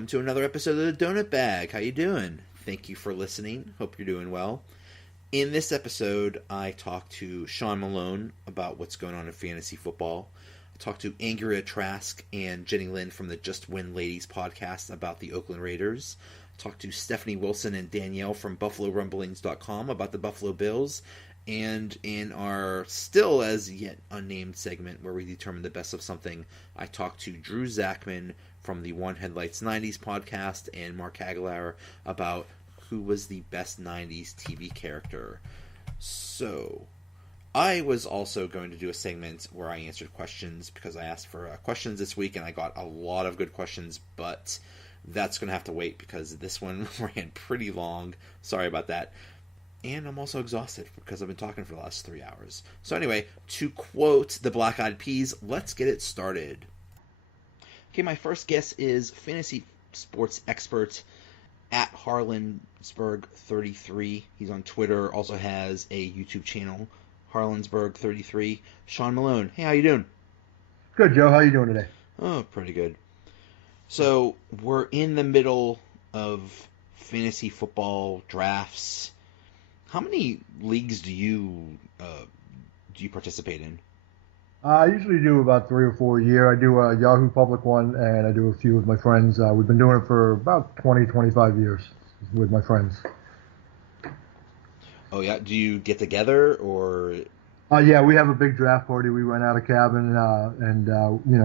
welcome to another episode of the Donut Bag. How you doing? Thank you for listening. Hope you're doing well. In this episode, I talked to Shaun Malone about what's going on in fantasy football. I talked to Angria Trask and Jenny Lynn from the Just Win Ladies podcast about the Oakland Raiders. I talked to Stephanie Wilson and Danyel from BuffaloRumblings.com about the Buffalo Bills. And in our still as yet unnamed segment where we determine the best of something, I talked to Drew Zakmin from the One Headlight's 90s podcast and Mark Hagelauer about who was the best 90s TV character. So, I was also going to do a segment where I answered questions because I asked for questions this week and I got a lot of good questions, but that's going to have to wait because this one ran pretty long. Sorry about that. And I'm also exhausted because I've been talking for the last 3 hours. So anyway, to quote the Black Eyed Peas, let's get it started. Okay, my first guest is fantasy sports expert at Harlan Berg 33. He's on Twitter, also has a YouTube channel, Harlan Berg 33. Shaun Malone. Hey, how you doing? Good, Joe. How you doing today? Oh, pretty good. So, we're in the middle of fantasy football drafts. How many leagues do you participate in? I usually do about 3 or 4 a year. I do a Yahoo Public one, and I do a few with my friends. We've been doing it for about 20, 25 years with my friends. Oh, yeah? Do you get together, or...? Yeah, we have a big draft party. We rent out a cabin, and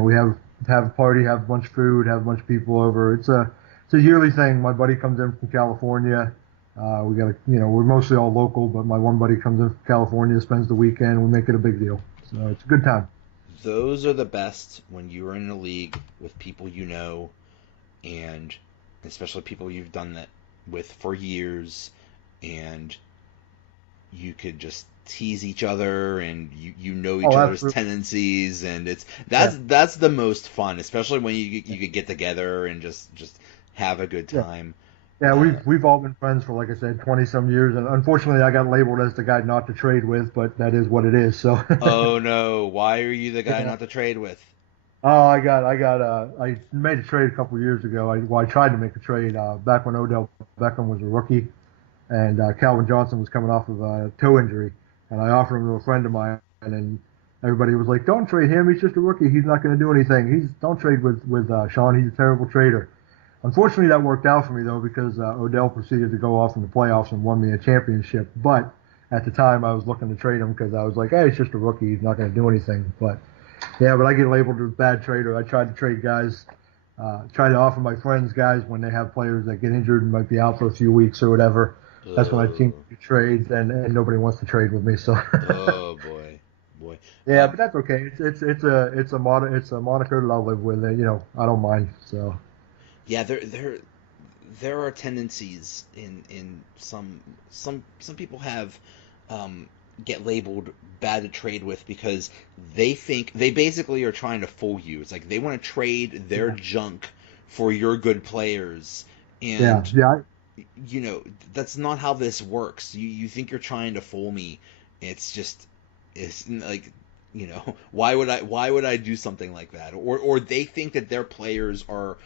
we have a party, have a bunch of food, have a bunch of people over. It's a yearly thing. My buddy comes in from California. We're mostly all local, but my one buddy comes in from California, spends the weekend. We make it a big deal. So it's a good time. Those are the best when you are in a league with people you know, and especially people you've done that with for years, and you could just tease each other, and you know each other's tendencies, and that's the most fun, especially when you could get together and just have a good time. Yeah, we've all been friends for, like I said, 20-some years, and unfortunately I got labeled as the guy not to trade with, but that is what it is, so. Oh, no. Why are you the guy not to trade with? Oh, I made a trade a couple years ago. I tried to make a trade back when Odell Beckham was a rookie, and Calvin Johnson was coming off of a toe injury, and I offered him to a friend of mine, and everybody was like, don't trade him, he's just a rookie, he's not going to do anything. Don't trade with Shaun, he's a terrible trader. Unfortunately, that worked out for me, though, because Odell proceeded to go off in the playoffs and won me a championship. But at the time, I was looking to trade him because I was like, hey, it's just a rookie. He's not going to do anything. But I get labeled as a bad trader. I tried to trade guys, try to offer my friends guys when they have players that get injured and might be out for a few weeks or whatever. That's when I team trades, and nobody wants to trade with me. So. Oh, boy. Yeah, but that's okay. It's a moniker that I'll live with. I don't mind. So. Yeah, there are tendencies in some people have get labeled bad to trade with because they think they basically are trying to fool you. It's like they want to trade their junk for your good players, and that's not how this works. You think you're trying to fool me. It's like, why would I do something like that? Or they think that their players are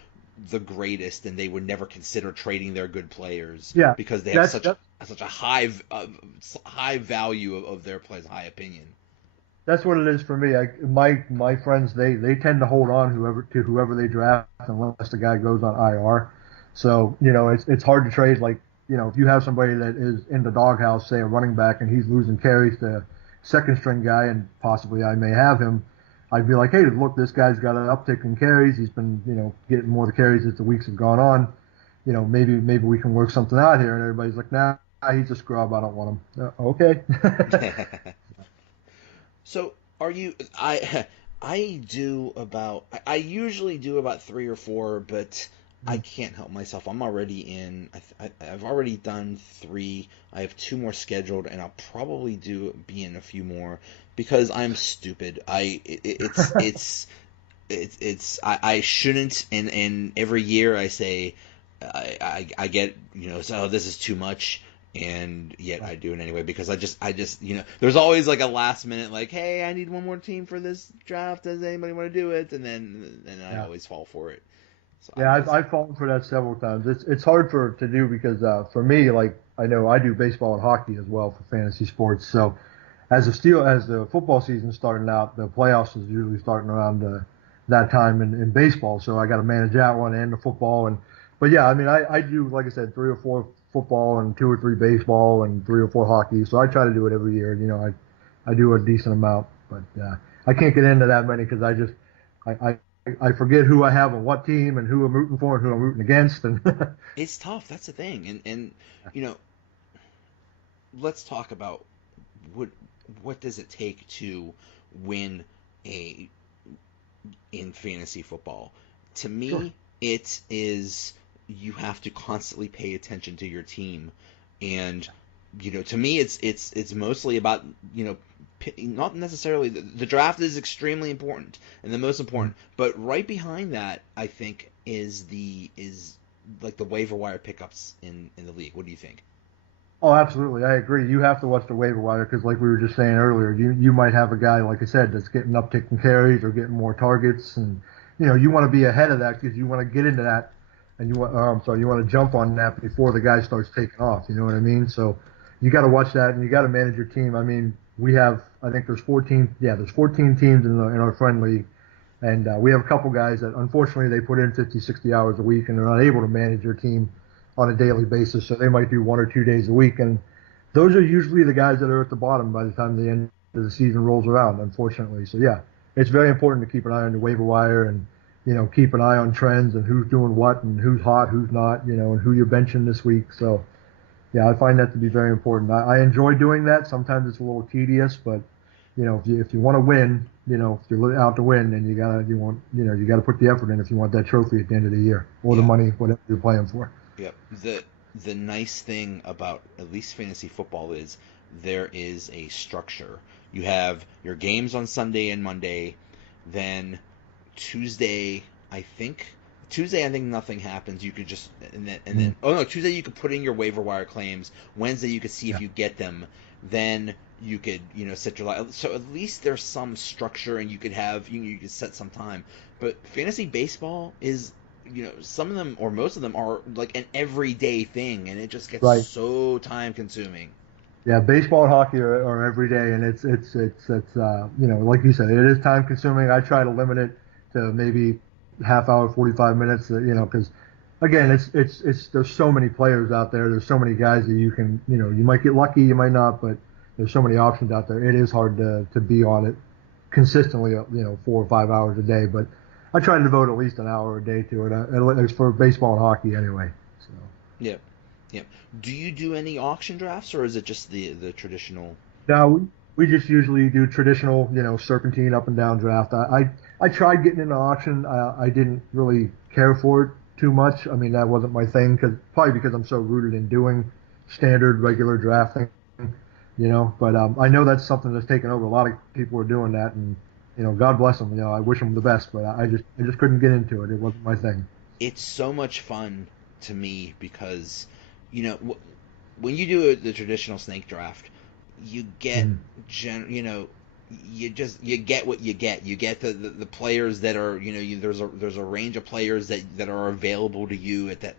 the greatest, and they would never consider trading their good players because they have such a high value of their players, high opinion. That's what it is for me. My friends they tend to hold on whoever they draft unless the guy goes on IR. So it's hard to trade. Like if you have somebody that is in the doghouse, say a running back, and he's losing carries to second string guy, and possibly I may have him. I'd be like, hey, look, this guy's got an uptick in carries. He's been, getting more of the carries as the weeks have gone on. Maybe we can work something out here. And everybody's like, nah, he's a scrub. I don't want him. Okay. So are you? I usually do about 3 or 4, but I can't help myself. I'm already in. I've already done 3. I have 2 more scheduled, and I'll probably be in a few more. Because I'm stupid. I shouldn't, and every year I say I get so this is too much, and yet I do it anyway because I just there's always like a last minute like, hey, I need one more team for this draft. Does anybody want to do it? And then I always fall for it. So Yeah, I've fallen for that several times. It's hard to do because for me, like I know I do baseball and hockey as well for fantasy sports. So as the football season's starting out, the playoffs is usually starting around that time in baseball. So I got to manage that one and the football. But yeah, I mean I do, like I said, 3 or 4 football and 2 or 3 baseball and 3 or 4 hockey. So I try to do it every year. You know, I do a decent amount, but I can't get into that many because I I forget who I have on what team and who I'm rooting for and who I'm rooting against. And it's tough. That's the thing. And you know, let's talk about what what does it take to win a in fantasy football. To sure, me, it is you have to constantly pay attention to your team, and to me, it's mostly about not necessarily the draft is extremely important and the most important, but right behind that, I think is like the waiver wire pickups in the league. What do you think? oh, absolutely, I agree. You have to watch the waiver wire because, like we were just saying earlier, you might have a guy, like I said, that's getting uptick in carries or getting more targets, and you want to be ahead of that because you want to get into that, and I'm sorry, you want to jump on that before the guy starts taking off. You know what I mean? So you got to watch that, and you got to manage your team. I mean, we have, I think there's 14, yeah, there's 14 teams in our friend league. And we have a couple guys that unfortunately they put in 50, 60 hours a week and they're not able to manage their team on a daily basis. So they might do 1 or 2 days a week. And those are usually the guys that are at the bottom by the time the end of the season rolls around, unfortunately. So yeah, it's very important to keep an eye on the waiver wire and, keep an eye on trends and who's doing what and who's hot, who's not, and who you're benching this week. So yeah, I find that to be very important. I enjoy doing that. Sometimes it's a little tedious, but if you want to win, if you're out to win, then you gotta put the effort in if you want that trophy at the end of the year or the Yeah. money, whatever you're playing for. Yep. The nice thing about at least fantasy football is there is a structure. You have your games on Sunday and Monday, then Tuesday, I think I think nothing happens. You could just and then Mm. oh no, Tuesday you could put in your waiver wire claims. Wednesday you could see if Yeah, you get them. Then you could set your so at least there's some structure and you could have you could set some time. But fantasy baseball is some of them or most of them are like an everyday thing, and it just gets right. so time consuming. Yeah, baseball and hockey are every day, and like you said, it is time consuming. I try to limit it to maybe half hour, 45 minutes. Because again, it's there's so many players out there. There's so many guys that you can, you might get lucky, you might not, but there's so many options out there. It is hard to be on it consistently, 4 or 5 hours a day. But I try to devote at least an hour a day to it. It's for baseball and hockey anyway. So. Yep. Yep. Do you do any auction drafts, or is it just the traditional? No, we just usually do traditional, serpentine up and down draft. I tried getting into auction. I didn't really care for it too much. I mean, that wasn't my thing probably because I'm so rooted in doing standard regular drafting, But I know that's something that's taken over. A lot of people are doing that, and God bless them. I wish them the best, but I just couldn't get into it. It wasn't my thing. It's so much fun to me because when you do the traditional snake draft, you get Mhm. you get what you get. You get the players that are there's a range of players that are available to you at that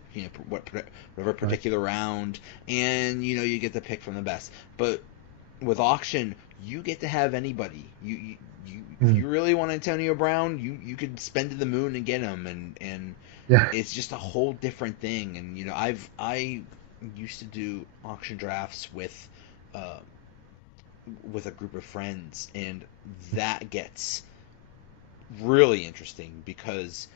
whatever Right. particular round, and you get to pick from the best. But with auction, you get to have anybody. If Mhm. you really want Antonio Brown, you could spend to the moon and get him, and Yeah. it's just a whole different thing. And I used to do auction drafts uh, with a group of friends, and that gets really interesting because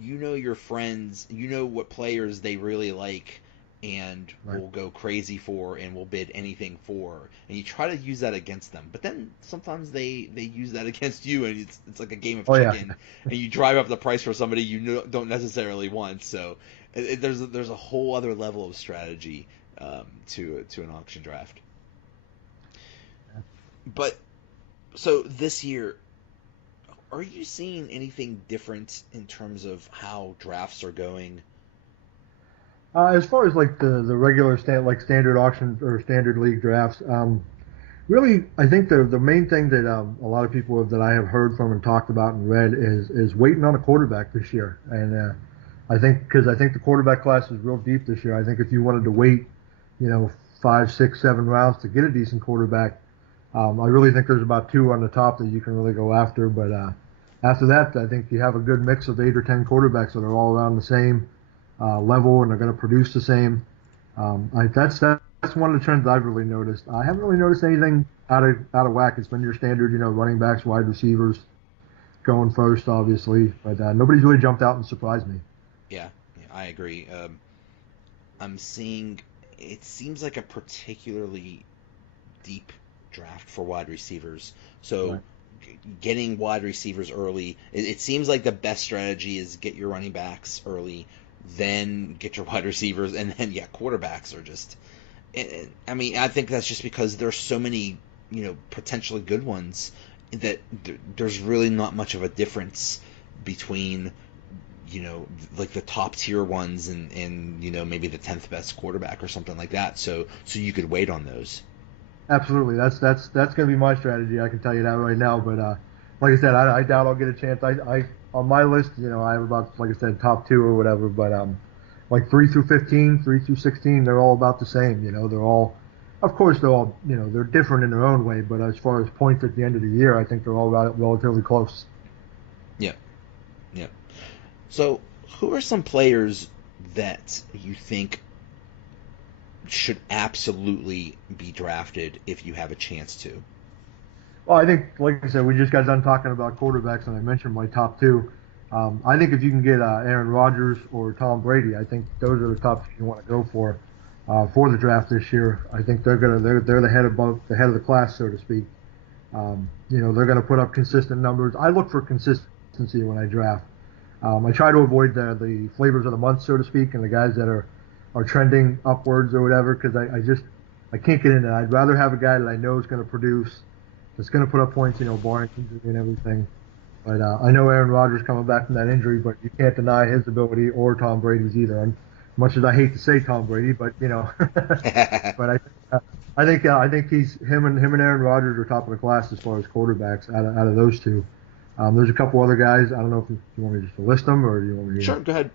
your friends, what players they really like and Right. will go crazy for and will bid anything for, and you try to use that against them. But then sometimes they use that against you, and it's like a game of Oh yeah. chicken, and you drive up the price for somebody don't necessarily want. So there's a whole other level of strategy to an auction draft. But so this year, are you seeing anything different in terms of how drafts are going? As far as like the regular standard auction or standard league drafts, really, I think the main thing that a lot of people that I have heard from and talked about and read is waiting on a quarterback this year. And I think the quarterback class is real deep this year. I think if you wanted to wait, 5, 6, 7 rounds to get a decent quarterback, I really think there's about two on the top that you can really go after. But after that, I think you have a good mix of 8 or 10 quarterbacks that are all around the same level and are going to produce the same. That's one of the trends I've really noticed. I haven't really noticed anything out of whack. It's been your standard, running backs, wide receivers going first, obviously, but nobody's really jumped out and surprised me. Yeah, I agree. I'm seeing it seems like a particularly deep draft for wide receivers. So Right. getting wide receivers early, it seems like the best strategy is get your running backs early, then get your wide receivers, and then quarterbacks are just. I mean, I think that's just because there's so many potentially good ones that there's really not much of a difference between like the top tier ones and maybe the 10th best quarterback or something like that. So you could wait on those. Absolutely. That's going to be my strategy. I can tell you that right now. But like I said, I doubt I'll get a chance. I on my list, I have about, like I said, top two or whatever. But like 3 through 15, 3 through 16, they're all about the same. They're all, of course, they're different in their own way. But as far as points at the end of the year, I think they're all relatively close. Yeah, yeah. So who are some players that you think should absolutely be drafted if you have a chance to? Well, I think, like I said, we just got done talking about quarterbacks, and I mentioned my top two. I think if you can get Aaron Rodgers or Tom Brady, I think those are the top two you want to go for the draft this year. I think they're the head of the class, so to speak. They're gonna put up consistent numbers. I look for consistency when I draft. I try to avoid the flavors of the month, so to speak, and the guys that are trending upwards or whatever, because I can't get into that. I'd rather have a guy that I know is going to produce, that's going to put up points, barring injury and everything. But I know Aaron Rodgers coming back from that injury, but you can't deny his ability or Tom Brady's either. And much as I hate to say Tom Brady, but but I think he's him and Aaron Rodgers are top of the class as far as quarterbacks out of those two. There's a couple other guys. I don't know if you want me just to list them or do you want me to? Sure, go ahead.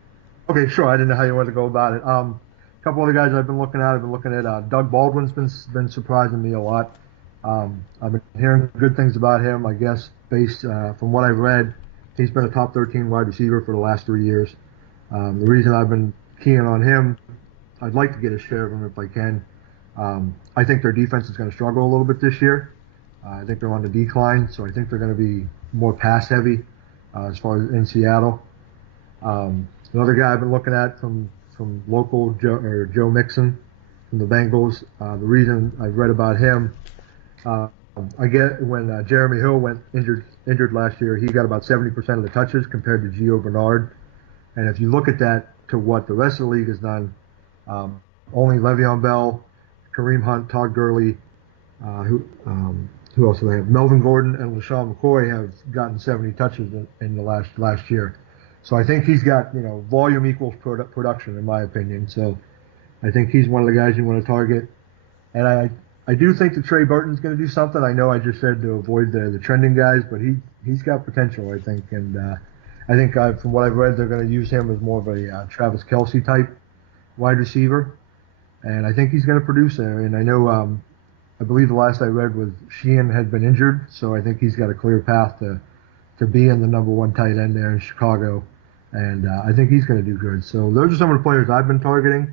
Okay, sure. I didn't know how you wanted to go about it. A couple other guys I've been looking at. I've been looking at Doug Baldwin's been surprising me a lot. I've been hearing good things about him. I guess based from what I've read, he's been a top 13 wide receiver for the last 3 years. The reason I've been keying on him, I'd like to get a share of him if I can. I think their defense is going to struggle a little bit this year. I think they're on the decline, so I think they're going to be more pass heavy as far as in Seattle. Another guy I've been looking at from local Joe Mixon from the Bengals. The reason I've read about him, I get when Jeremy Hill went injured last year, he got about 70% of the touches compared to Gio Bernard. And if you look at that to what the rest of the league has done, only Le'Veon Bell, Kareem Hunt, Todd Gurley, who else do they have? Melvin Gordon and LaShawn McCoy have gotten 70 touches in the last year. So I think he's got, volume equals production in my opinion. So I think he's one of the guys you want to target. And I do think that Trey Burton's going to do something. I know I just said to avoid the trending guys, but he's got potential, I think. And I think from what I've read, they're going to use him as more of a Travis Kelce type wide receiver. And I think he's going to produce there. And I know, I believe the last I read was Sheehan had been injured, so I think he's got a clear path to be in the number one tight end there in Chicago. And I think he's going to do good. So those are some of the players I've been targeting.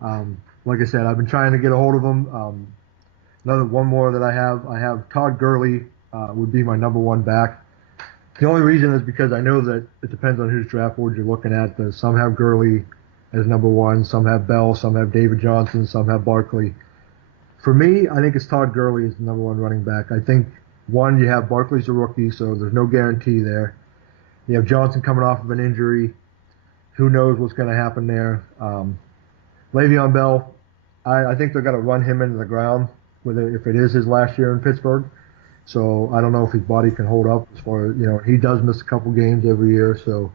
Like I said, I've been trying to get a hold of them. One more that I have Todd Gurley would be my number one back. The only reason is because I know that it depends on whose draft board you're looking at. Some have Gurley as number one, some have Bell, some have David Johnson, some have Barkley. For me, I think it's Todd Gurley is the number one running back. I think, one, you have Barkley's a rookie, so there's no guarantee there. You have Johnson coming off of an injury. Who knows what's going to happen there? Le'Veon Bell, I think they're going to run him into the ground if it is his last year in Pittsburgh. So I don't know if his body can hold up as far as, he does miss a couple games every year. So